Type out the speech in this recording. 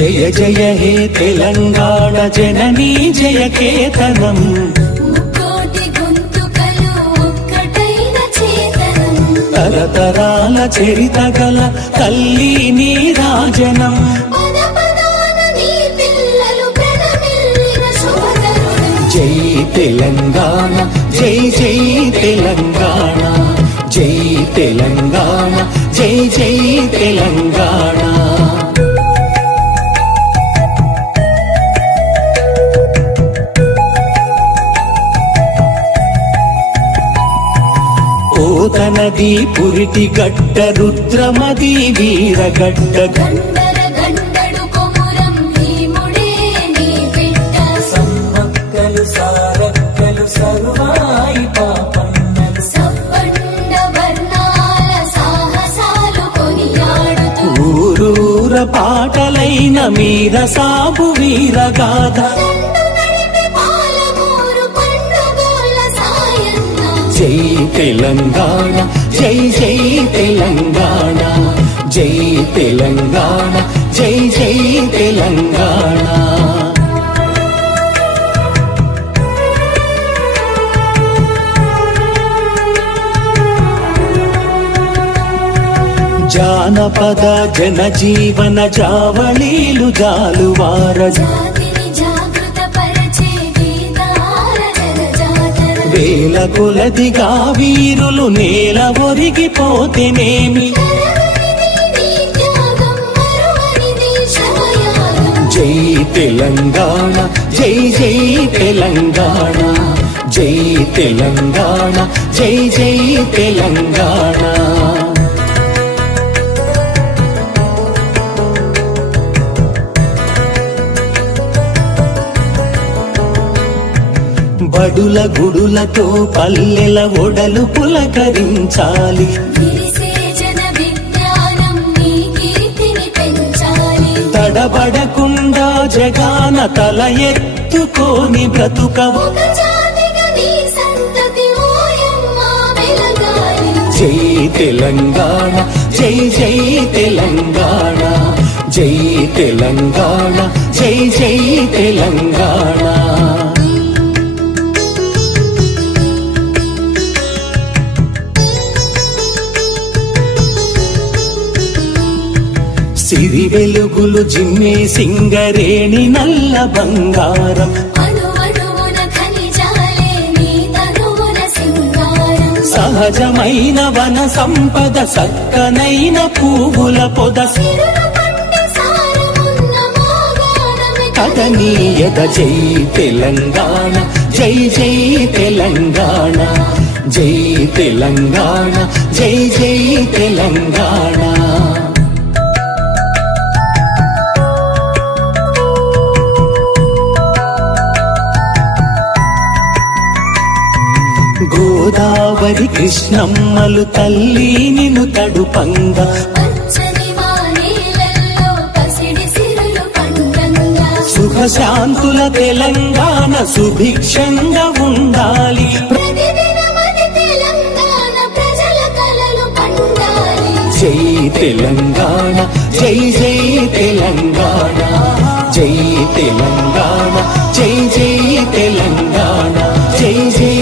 జయ జయ హే తెలంగాణ జననీ జయ కేతనం ముక్కోటి గొంతుకలు ఒక్కటైన చేతనం తరతరాల చరిత గల తల్లి నీ రాజనం పద పదాన నీ పిల్లలు ప్రణమిల్లిన శుభతరుణం జై తెలంగాణ జై జై తెలంగాణ జై తెలంగాణ జై జై తెలంగాణ పోతనది పురిటి గడ్డ రుద్రమది వీరగడ్డ గండర గండడు కొమురం భీముడే నీ బిడ్డ సమ్మక్కలు సారక్కలు సర్వాయి పాపన్నలు సబ్బండ వర్ణాల సాహసాలు కొనియాడుతూ ఊరూర పాటలైన మీర సాబు వీరగాథ దండు నడిపి పాలమూరు పండుగోల సాయన్న జై తెలంగాణ జై జై తెలంగాణ జై తెలంగాణ జై జై తెలంగాణ జానపద జనజీవన జావళీలు జాలువార జాతిని జాగృత పరిచే గీతాల జనజాతర వేల కొలదిగా వీరులు నేల ఒరిగిపోతేనేమి తరగనిది నీ త్యాగం మరువనిది శమయాగం జై తెలంగాణ జై జై తెలంగాణ జై తెలంగాణ జై జై తెలంగాణ బడుల గుడులతో పల్లెల ఒడలు పులకరించాలి విరిసే జన విజ్ఞానం నీ కీర్తిని పెంచాలి తడబడకుండా జగాన తల ఎత్తుకోని బ్రతుకవు ఒక జాతిగా నీ సంతతి ఓయమ్మ వెలగాలి జై తెలంగాణ జై జై తెలంగాణ జై తెలంగాణ జై జై తెలంగాణ సిరి వెలుగులు జిమ్మే సింగరేణి నల్ల బంగారం అణువణువున ఖనిజాలే నీ తనువున సింగారం సహజమైన వన సంపద సక్కనైన పువ్వుల పొద సిరులు పండు సారమున్న మోగానమే కదనీయత జై తెలంగాణ జై జై తెలంగాణ జై తెలంగాణ జై జై తెలంగాణ గోదావరి కృష్ణమ్మలు తల్లి నిన్ను తడుపంగా పచ్చని మానేలల్లో పసిడి సిరులు పండంగా సుఖశాంతుల తెలంగాణ సుభిక్షంగా ఉండాలి ప్రతిదినమది తెలంగాణ ప్రజల కలలు పండాలి జై తెలంగాణ జై జై తెలంగాణ జై తెలంగాణ జై జై తెలంగాణ జై జై